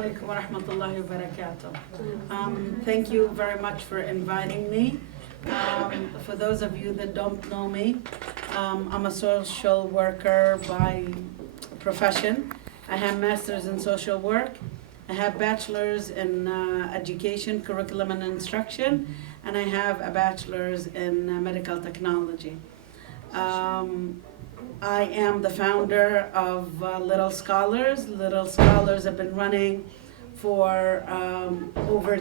Alaikum wa rahmatullahi wa barakatuh. Thank you very much for inviting me. For those of you that don't know me, I'm a social worker by profession. I have masters in social work. I have bachelor's in education, curriculum and instruction, and I have a bachelor's in medical technology. I am the founder of Little Scholars. Little Scholars have been running for over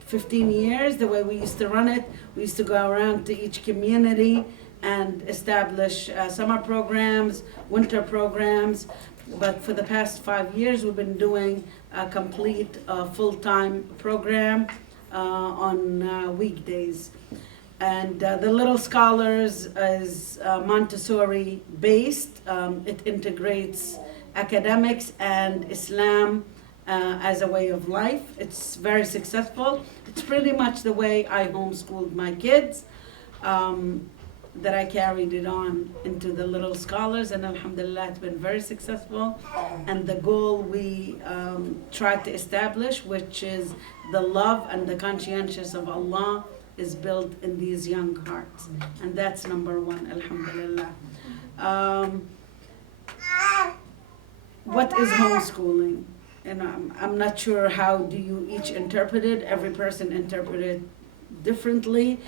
15 years. The way we used to run it, we used to go around to each community and establish summer programs, winter programs. But for the past 5 years, we've been doing a complete full-time program on weekdays. And the Little Scholars is Montessori based. It integrates academics and Islam as a way of life. It's very successful. It's pretty much the way I homeschooled my kids, that I carried it on into the Little Scholars, and alhamdulillah, it's been very successful. And the goal we tried to establish, which is the love and the conscientious of Allah, is built in these young hearts, and that's number one, alhamdulillah. What is homeschooling? And I'm not sure how do you each interpret it. Every person interpret it differently.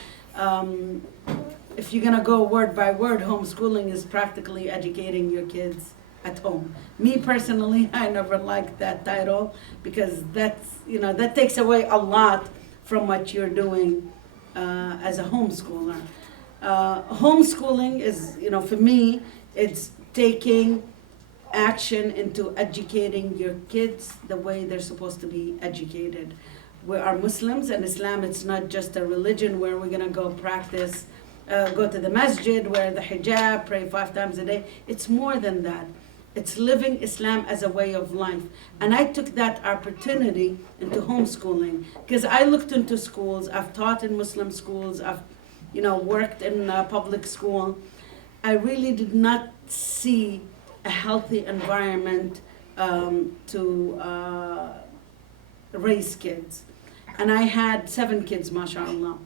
If you're gonna go word by word, homeschooling is practically educating your kids at home. Me personally, I never liked that title because that takes away a lot from what you're doing as a homeschooler. Homeschooling is, for me, it's taking action into educating your kids the way they're supposed to be educated. We are Muslims, and Islam, it's not just a religion where we're gonna go practice, go to the masjid, wear the hijab, pray 5 times a day. It's more than that. It's living Islam as a way of life. And I took that opportunity into homeschooling because I looked into schools. I've taught in Muslim schools. I've, worked in public school. I really did not see a healthy environment to raise kids. And I had 7 kids, mashallah.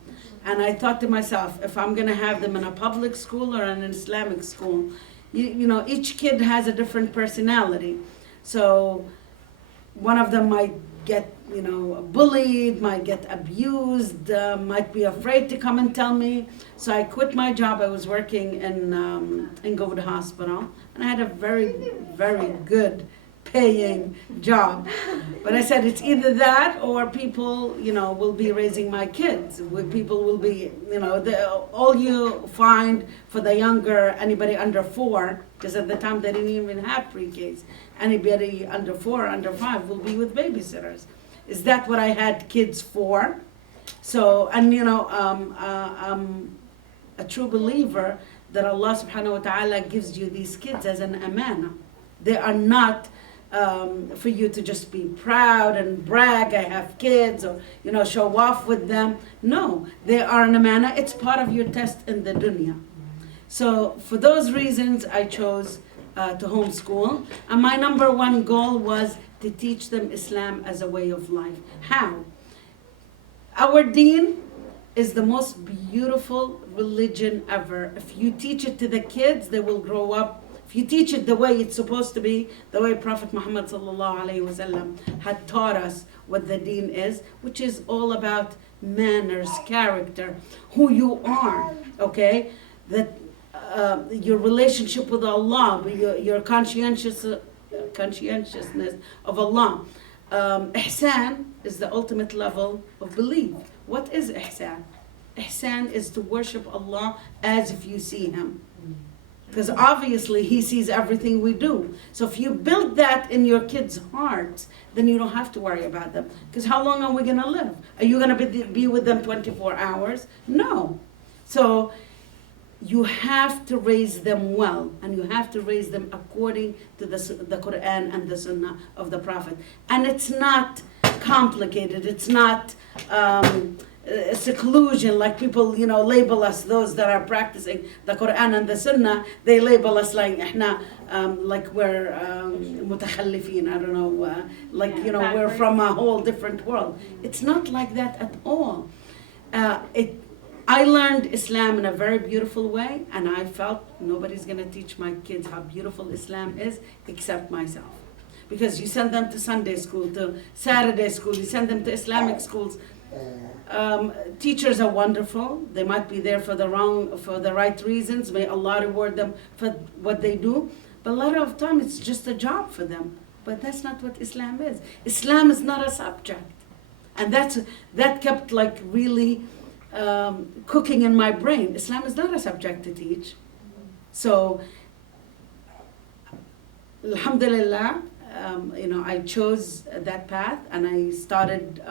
And I thought to myself, if I'm gonna have them in a public school or an Islamic school, each kid has a different personality. So one of them might get, bullied, might get abused, might be afraid to come and tell me. So I quit my job. I was working in Gold Hospital, and I had a very, very good paying job. But I said it's either that or people, will be raising my kids. People will be, all you find for the younger, anybody under 4, because at the time they didn't even have pre-Ks. Anybody under 4, under 5 will be with babysitters. Is that what I had kids for? So, and I'm a true believer that Allah subhanahu wa ta'ala gives you these kids as an amana. They are not for you to just be proud and brag, I have kids, or show off with them. No, they are an amana. It's part of your test in the dunya. So for those reasons, I chose to homeschool. And my number one goal was to teach them Islam as a way of life. How? Our deen is the most beautiful religion ever. If you teach it to the kids, they will grow up. If you teach it the way it's supposed to be, the way Prophet Muhammad ﷺ had taught us what the deen is, which is all about manners, character, who you are, okay? That your relationship with Allah, your conscientiousness of Allah. Ihsan is the ultimate level of belief. What is ihsan? Ihsan is to worship Allah as if you see Him. Because obviously He sees everything we do. So if you build that in your kids' hearts, then you don't have to worry about them. Because how long are we going to live? Are you going to be with them 24 hours? No. So you have to raise them well, and you have to raise them according to the Quran and the Sunnah of the Prophet. And it's not complicated. It's not seclusion, like people, label us, those that are practicing the Quran and the Sunnah, they label us like احنا like we're متخلفين, I don't know, we're from a whole different world. It's not like that at all. I learned Islam in a very beautiful way, and I felt nobody's going to teach my kids how beautiful Islam is except myself. Because you send them to Sunday school, to Saturday school, you send them to Islamic schools. Teachers are wonderful. They might be there for the right reasons. May Allah reward them for what they do. But a lot of time it's just a job for them. But that's not what Islam is. Islam is not a subject. And that kept like really cooking in my brain. Islam is not a subject to teach. So, alhamdulillah, I chose that path, and I started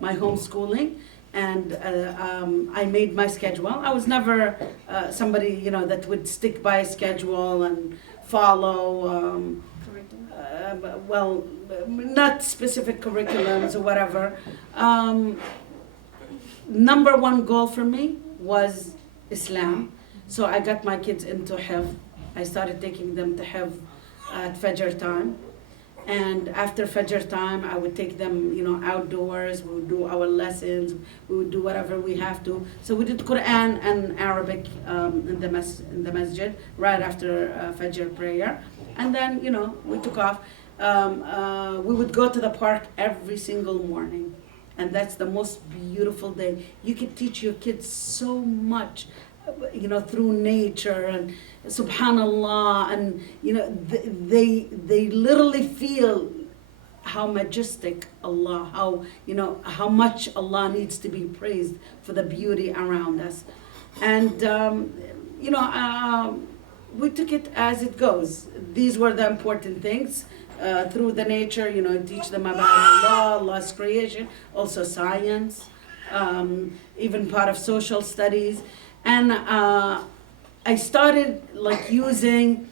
my homeschooling, and I made my schedule. I was never somebody, that would stick by a schedule and follow, not specific curriculums or whatever. Number one goal for me was Islam. So I got my kids into Hifz. I started taking them to Hifz at Fajr time. And after Fajr time, I would take them, outdoors. We would do our lessons. We would do whatever we have to. So we did Quran and Arabic in the masjid right after Fajr prayer. And then, we took off. We would go to the park every single morning. And that's the most beautiful day. You can teach your kids so much, through nature and subhanallah, and they literally feel how majestic Allah, how much Allah needs to be praised for the beauty around us. And we took it as it goes. These were the important things. Through the nature, teach them about Allah, Allah's creation, also science, even part of social studies. And I started like using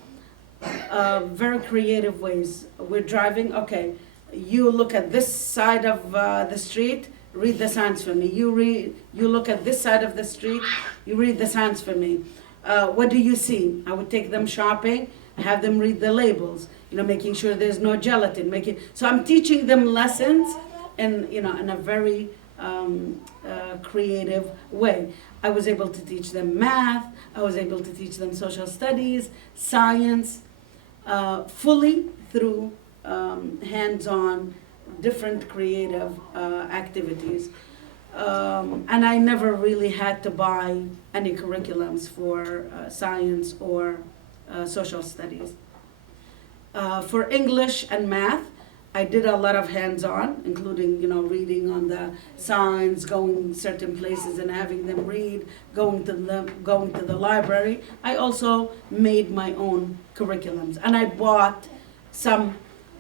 very creative ways. We're driving, okay, you look at this side of the street, read the signs for me. You look at this side of the street, you read the signs for me. What do you see? I would take them shopping, have them read the labels, making sure there's no gelatin. So I'm teaching them lessons in a very creative way. I was able to teach them math. I was able to teach them social studies, science, fully through hands-on, different creative activities. And I never really had to buy any curriculums for science or social studies. For English and math, I did a lot of hands-on, including, reading on the signs, going certain places and having them read, going to the library. I also made my own curriculums, and I bought some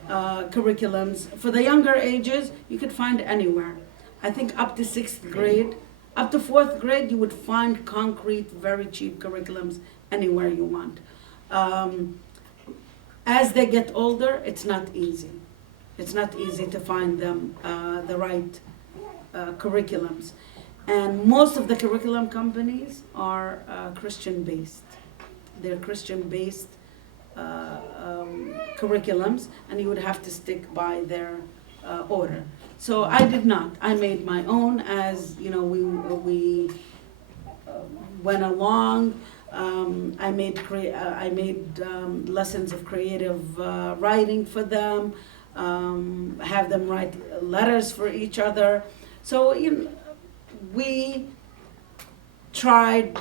curriculums. For the younger ages, you could find anywhere. I think up to 6th grade, up to 4th grade, you would find concrete, very cheap curriculums anywhere you want. As they get older, it's not easy. It's not easy to find them the right curriculums. And most of the curriculum companies are Christian-based. They're Christian-based curriculums, and you would have to stick by their order. So I did not. I made my own as, we went along. I made lessons of creative writing for them, have them write letters for each other. So we tried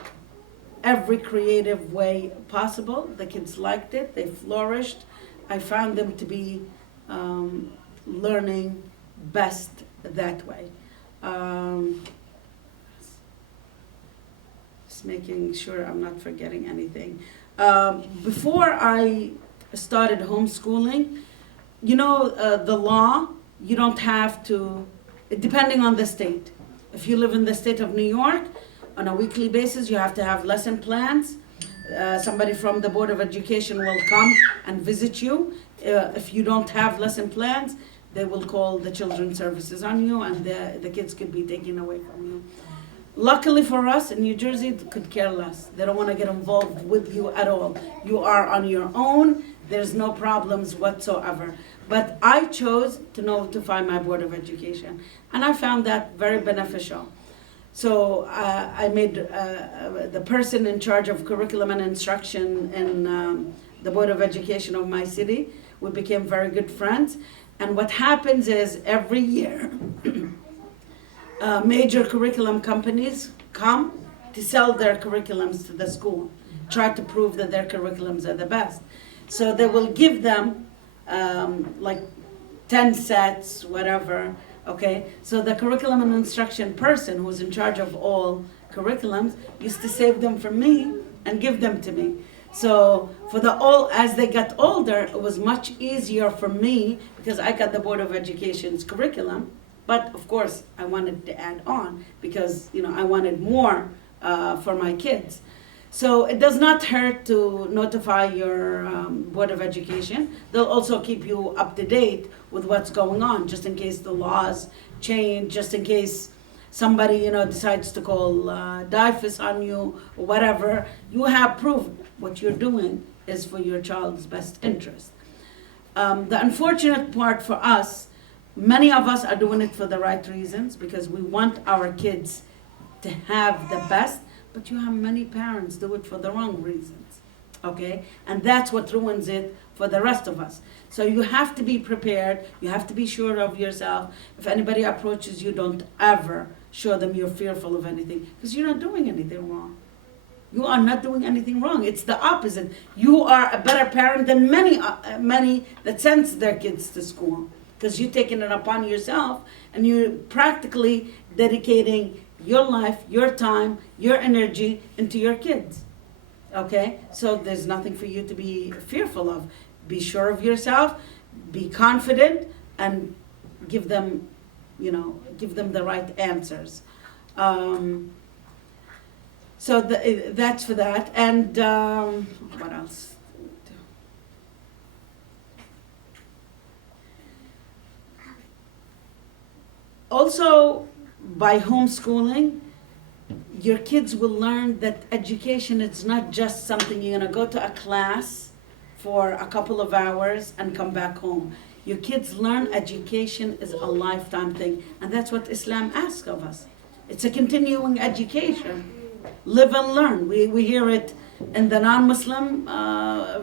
every creative way possible. The kids liked it. They flourished. I found them to be learning best that way. Just making sure I'm not forgetting anything. Before I started homeschooling, the law, you don't have to, depending on the state. If you live in the state of New York, on a weekly basis, you have to have lesson plans. Somebody from the Board of Education will come and visit you. If you don't have lesson plans, they will call the children's services on you, and the kids could be taken away from you. Luckily for us in New Jersey, they could care less. They don't want to get involved with you at all. You are on your own. There's no problems whatsoever. But I chose to notify my Board of Education, and I found that very beneficial. So I made the person in charge of curriculum and instruction in the Board of Education of my city. We became very good friends. And what happens is every year, major curriculum companies come to sell their curriculums to the school, try to prove that their curriculums are the best. So they will give them like 10 sets, whatever, okay? So the curriculum and instruction person who's in charge of all curriculums used to save them from me and give them to me. So as they got older, it was much easier for me because I got the Board of Education's curriculum. But of course, I wanted to add on because I wanted more for my kids. So it does not hurt to notify your Board of Education. They'll also keep you up to date with what's going on, just in case the laws change, just in case somebody decides to call DIFUS on you or whatever. You have proof what you're doing is for your child's best interest. The unfortunate part for us, many of us are doing it for the right reasons because we want our kids to have the best, but you have many parents do it for the wrong reasons, okay? And that's what ruins it for the rest of us. So you have to be prepared, you have to be sure of yourself. If anybody approaches you, don't ever show them you're fearful of anything because you're not doing anything wrong. You are not doing anything wrong. It's the opposite. You are a better parent than many that sends their kids to school because you're taking it upon yourself and you're practically dedicating your life, your time, your energy into your kids. Okay? So there's nothing for you to be fearful of. Be sure of yourself, be confident, and give them the right answers. So that's for that. And what else? Also, by homeschooling, your kids will learn that education is not just something you're going to go to a class for a couple of hours and come back home. Your kids learn education is a lifetime thing, and that's what Islam asks of us. It's a continuing education. Live and learn. We hear it in the non-Muslim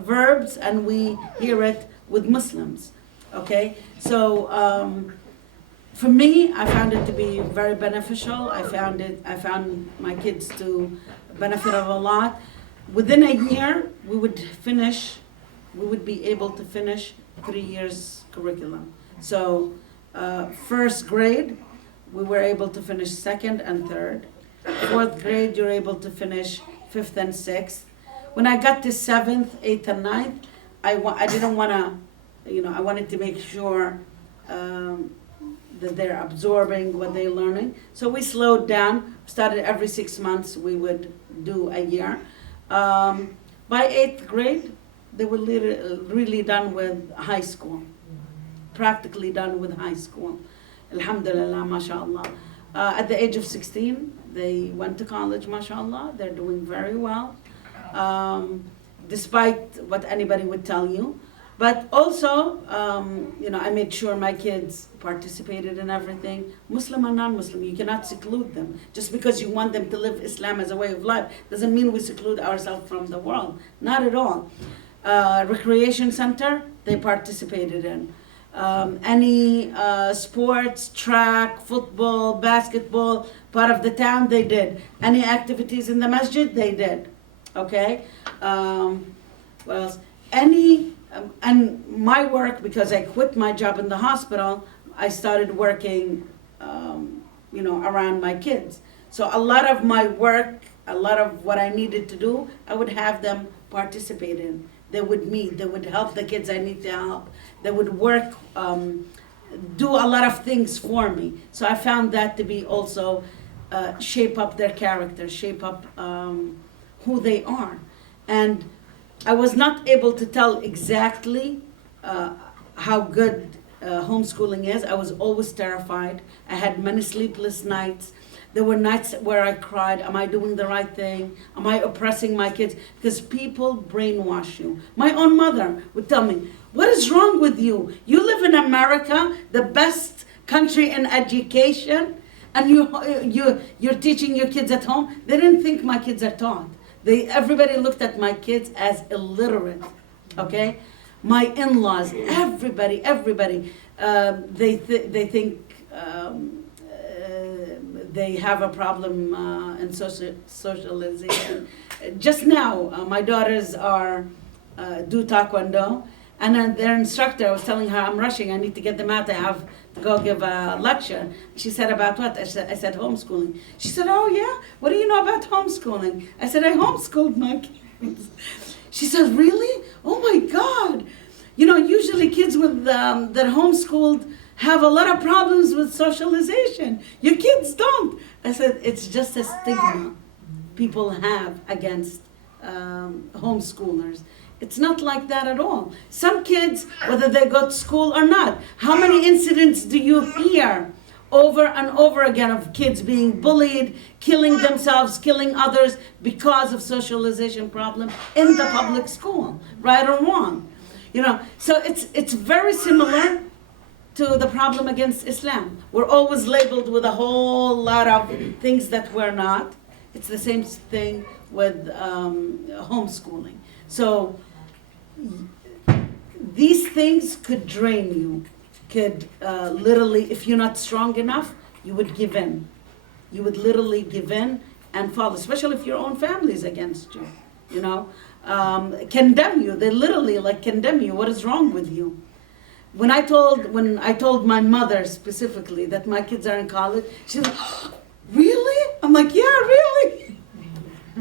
verbs, and we hear it with Muslims. Okay? So for me, I found it to be very beneficial. I found my kids to benefit of a lot. Within a year, we would be able to finish 3 years curriculum. So first grade, we were able to finish second and third. Fourth grade, you're able to finish fifth and sixth. When I got to seventh, eighth, and ninth, I didn't want to, I wanted to make sure that they're absorbing what they're learning. So we slowed down, started every 6 months, we would do a year. By eighth grade, they were really done with high school, practically done with high school. Alhamdulillah, mashallah. At the age of 16, they went to college, mashallah. They're doing very well, despite what anybody would tell you. But also, I made sure my kids participated in everything, Muslim and non-Muslim. You cannot seclude them. Just because you want them to live Islam as a way of life doesn't mean we seclude ourselves from the world. Not at all. Recreation center, they participated in. Any sports, track, football, basketball, part of the town, they did. Any activities in the masjid, they did. Okay? What else? And my work, because I quit my job in the hospital, I started working, around my kids. So a lot of my work, a lot of what I needed to do, I would have them participate in. They would meet, they would help the kids I need to help. They would work, do a lot of things for me. So I found that to be also shape up their character, shape up who they are. And I was not able to tell exactly how good homeschooling is. I was always terrified. I had many sleepless nights. There were nights where I cried, am I doing the right thing? Am I oppressing my kids? Because people brainwash you. My own mother would tell me, what is wrong with you? You live in America, the best country in education, and you're teaching your kids at home. They didn't think my kids are taught. Everybody looked at my kids as illiterate, okay? My in-laws, everybody, they think they have a problem in socialization. Just now, my daughters do taekwondo, and then their instructor, I was telling her, I'm rushing, I need to get them out, I have to go give a lecture. She said, about what? I said homeschooling. She said, oh yeah? What do you know about homeschooling? I said, I homeschooled my kids. She said, really? Oh my God. You know, usually kids with that homeschooled have a lot of problems with socialization. Your kids don't. I said, it's just a stigma people have against homeschoolers. It's not like that at all. Some kids, whether they go to school or not, how many incidents do you hear over and over again of kids being bullied, killing themselves, killing others because of socialization problem in the public school, right or wrong? You know, so it's very similar to the problem against Islam. We're always labeled with a whole lot of things that we're not. It's the same thing with homeschooling. So these things could drain you, could literally, if you're not strong enough, you would give in. You would literally give in and fall, especially if your own family is against you, you know. Condemn you, they literally like condemn you, what is wrong with you? When I told my mother specifically that my kids are in college, she's like, oh, really? I'm like, yeah, really? I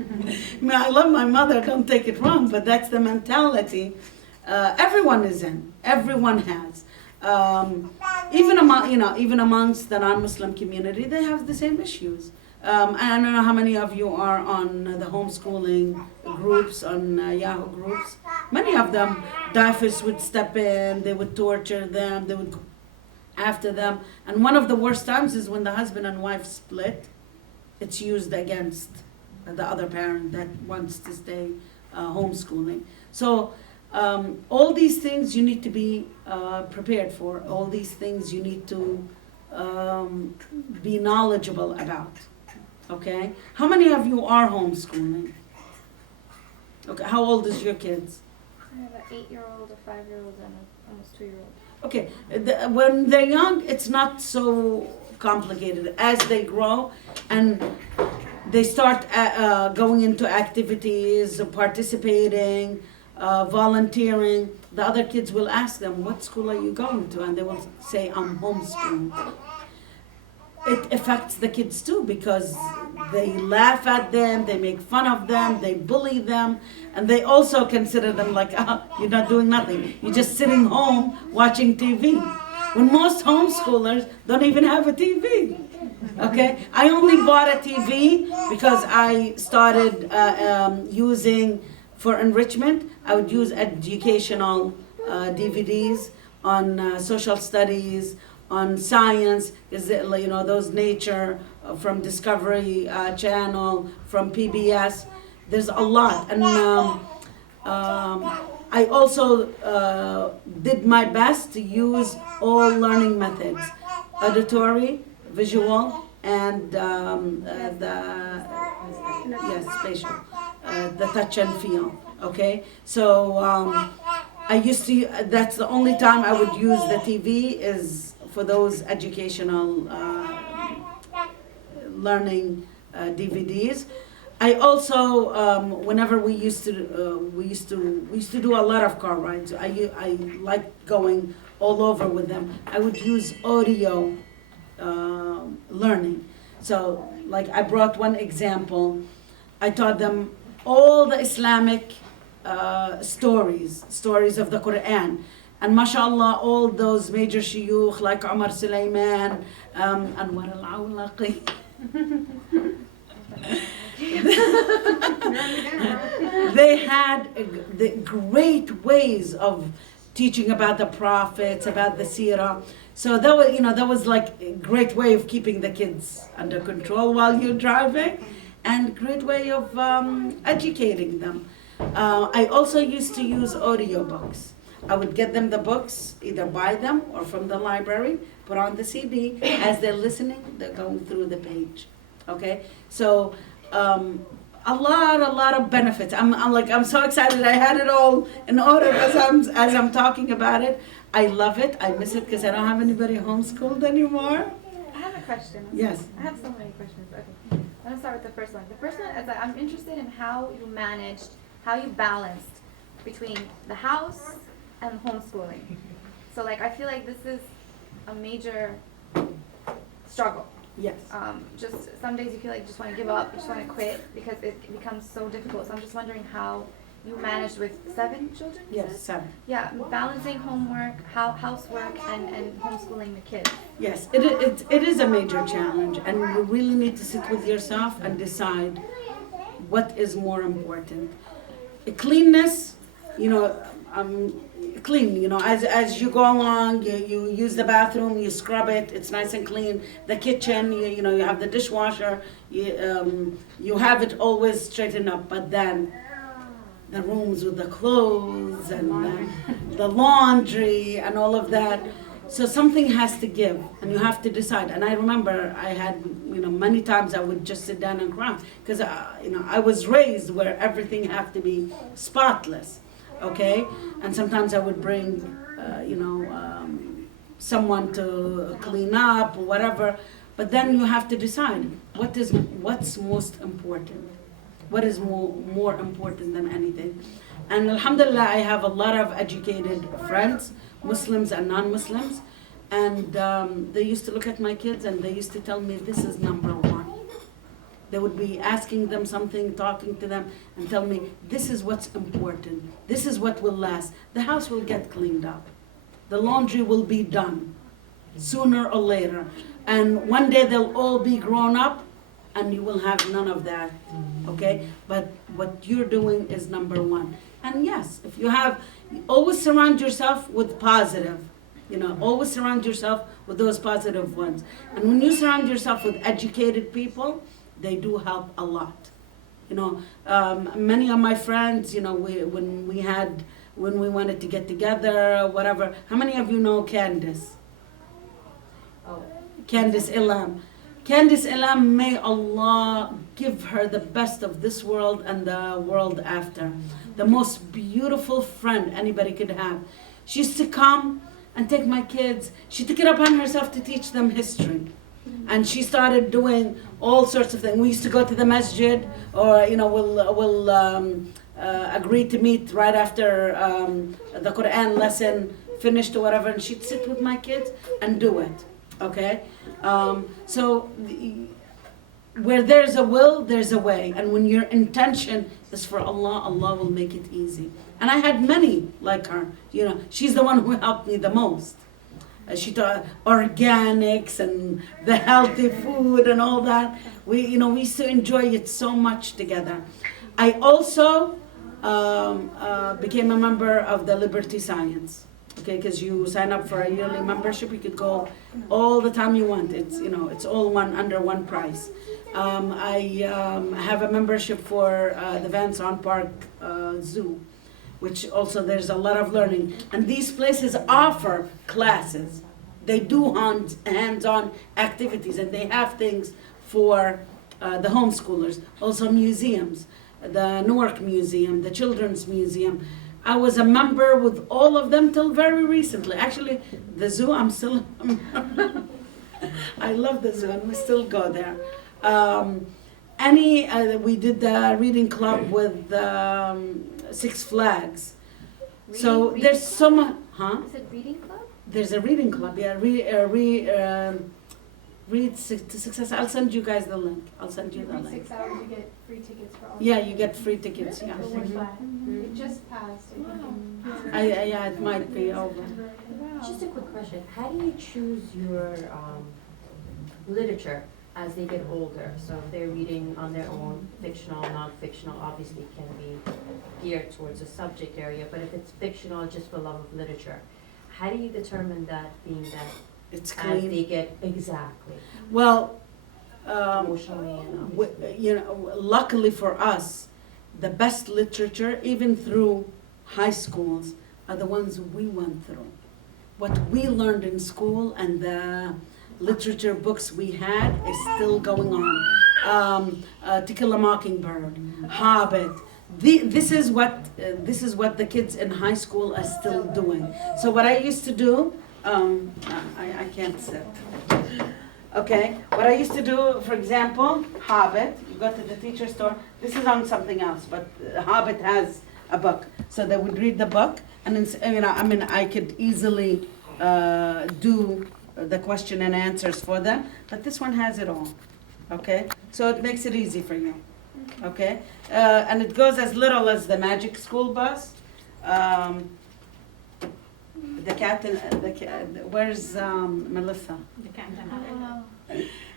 mean, I love my mother, don't take it wrong, but that's the mentality everyone is in, everyone has. Even amongst the non-Muslim community, they have the same issues. I don't know how many of you are on the homeschooling groups, on Yahoo groups. Many of them, DAFIS would step in, they would torture them, they would go after them. And one of the worst times is when the husband and wife split. It's used against the other parent that wants to stay homeschooling. So all these things you need to be prepared for. All these things you need to be knowledgeable about. Okay? How many of you are homeschooling? Okay, how old is your kids? I have an 8-year-old, a 5-year-old, and an almost 2-year-old. Okay, when they're young, it's not so complicated. As they grow and they start going into activities, participating, volunteering, the other kids will ask them, what school are you going to? And they will say, I'm homeschooled. It affects the kids too, because they laugh at them, they make fun of them, they bully them, and they also consider them like, oh, you're not doing nothing. You're just sitting home watching TV. When most homeschoolers don't even have a TV. Okay? I only bought a TV because I started using, for enrichment, I would use educational DVDs on social studies, on science, is those nature from Discovery Channel, from PBS. There's a lot, and I also did my best to use all learning methods: auditory, visual, and spatial, the touch and feel. Okay, so I used to. That's the only time I would use the TV is for those educational learning DVDs. I also, whenever we used to do a lot of car rides. I liked going all over with them. I would use audio learning. So, like I brought one example. I taught them all the Islamic stories of the Quran. And mashallah, all those major shuyukh like Umar Sulaiman, Anwar al-Awlaqi. They had the great ways of teaching about the prophets, about the seerah. So that was, that was like a great way of keeping the kids under control while you're driving, and great way of educating them. I also used to use audiobooks. I would get them the books, either buy them or from the library, put on the CD. As they're listening, they're going through the page. Okay, so a lot of benefits. I'm so excited. I had it all in order as I'm talking about it. I love it. I miss it because I don't have anybody homeschooled anymore. I have a question. Yes. I have so many questions. Okay. I'm going to start with the first one. The first one is that I'm interested in how you managed, how you balanced between the house and homeschooling. So like, I feel like this is a major struggle. Yes. Just some days you feel like you just want to give up, you just want to quit because it becomes so difficult. So I'm just wondering how you managed with 7 children? Yes, 7. Yeah, balancing homework, housework, and homeschooling the kids. Yes, it is a major challenge, and you really need to sit with yourself and decide what is more important. Cleanness, clean, as you go along, you use the bathroom, you scrub it, it's nice and clean. The kitchen, you have the dishwasher, you have it always straightened up, but then the rooms with the clothes and the laundry and all of that. So something has to give, and you have to decide. And I remember I had, many times I would just sit down and cry because, I was raised where everything had to be spotless, okay? And sometimes I would bring, someone to clean up or whatever. But then you have to decide what's most important. What is more important than anything? And alhamdulillah, I have a lot of educated friends, Muslims and non-Muslims, and they used to look at my kids and they used to tell me this is number one. They would be asking them something, talking to them, and tell me this is what's important. This is what will last. The house will get cleaned up. The laundry will be done sooner or later. And one day they'll all be grown up and you will have none of that, okay? But what you're doing is number one. And yes, if you always surround yourself with positive, always surround yourself with those positive ones. And when you surround yourself with educated people, they do help a lot. Many of my friends, when we wanted to get together, whatever. How many of you know Candice? Oh. Candice Ilham. Candice Ilham, may Allah give her the best of this world and the world after. The most beautiful friend anybody could have. She used to come and take my kids. She took it upon herself to teach them history. And she started doing all sorts of things. We used to go to the masjid, or we'll agree to meet right after the Quran lesson finished or whatever, and she'd sit with my kids and do it. Okay, where there's a will, there's a way, and when your intention is for Allah, Allah will make it easy. And I had many like her. She's the one who helped me the most. She taught organics and the healthy food and all that. We used to enjoy it so much together. I also became a member of the Liberty Science. Okay, because you sign up for a yearly membership, you could go all the time you want. It's all under one price. I have a membership for the Van Zandt Park Zoo, which also there's a lot of learning. And these places offer classes. They do hands-on activities, and they have things for the homeschoolers. Also museums, the Newark Museum, the Children's Museum. I was a member with all of them till very recently. Actually, the zoo, I'm still a member. I love the zoo, and we still go there. We did the reading club with Six Flags. There's so much, huh? Is it reading club? There's a reading club, yeah. Read to Success. I'll send you guys the link. I'll send you the link. 6 hours, you get free tickets for all. Yeah, you get free tickets, yeah. It just passed. Yeah, it might be over. Just a quick question. How do you choose your literature? as they get older, so if they're reading on their own, fictional, non-fictional, obviously can be geared towards a subject area, but if it's fictional, just for love of literature, how do you determine that being that It's as they clean. get, exactly, Well, emotionally and obviously. you know, luckily for us, the best literature, even through high schools, are the ones we went through. What we learned in school and the literature books we had is still going on. To Kill a Mockingbird, Hobbit. This is what the kids in high school are still doing. So what I used to do, I can't sit. Okay, what I used to do, for example, Hobbit, you go to the teacher store, this is on something else, but Hobbit has a book. So they would read the book, and then, you know, I mean, I could easily do the question and answers for them, but this one has it all, okay? So it makes it easy for you, okay? And it goes as little as the Magic School Bus, the cat, where's Melissa?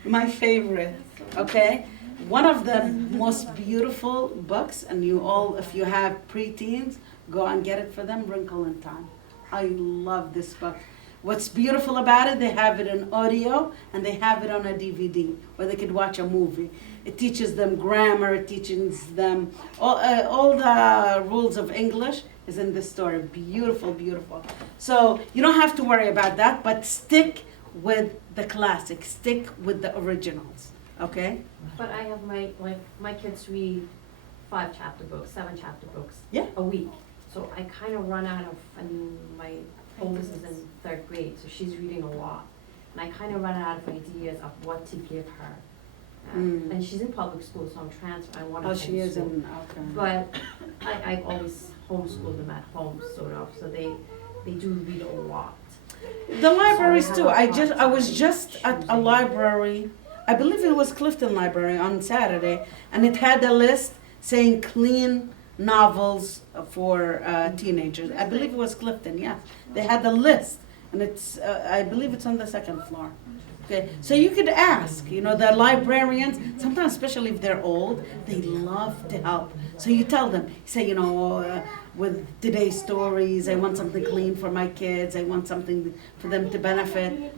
My favorite, okay? One of the most beautiful books, and you all, if you have preteens, go and get it for them, Wrinkle in Time. I love this book. What's beautiful about it, they have it in audio and they have it on a DVD where they could watch a movie. It teaches them grammar, it teaches them all the rules of English is in this story. Beautiful, beautiful. So you don't have to worry about that, but stick with the classics, stick with the originals, okay? But I have my kids read 5 chapter books, 7 chapter books Yeah. a week. So I kind of run out of, and my oldest is in 3rd grade, so she's reading a lot. And I kind of run out of ideas of what to give her. And she's in public school, so I'm transferring, I want to Oh, she is homeschool. in, okay. But I always homeschool them at home, sort of, so they do read a lot. The libraries So too. I have a I was hard just time at a choosing. library. I believe it was Clifton Library on Saturday, and it had a list saying clean novels for teenagers. I believe it was Clifton. Yeah, they had the list, and it's. I believe it's on the 2nd floor. Okay, so you could ask. You know, the librarians. Sometimes, especially if they're old, they love to help. So you tell them. You say, you know. With today's stories, I want something clean for my kids, I want something for them to benefit.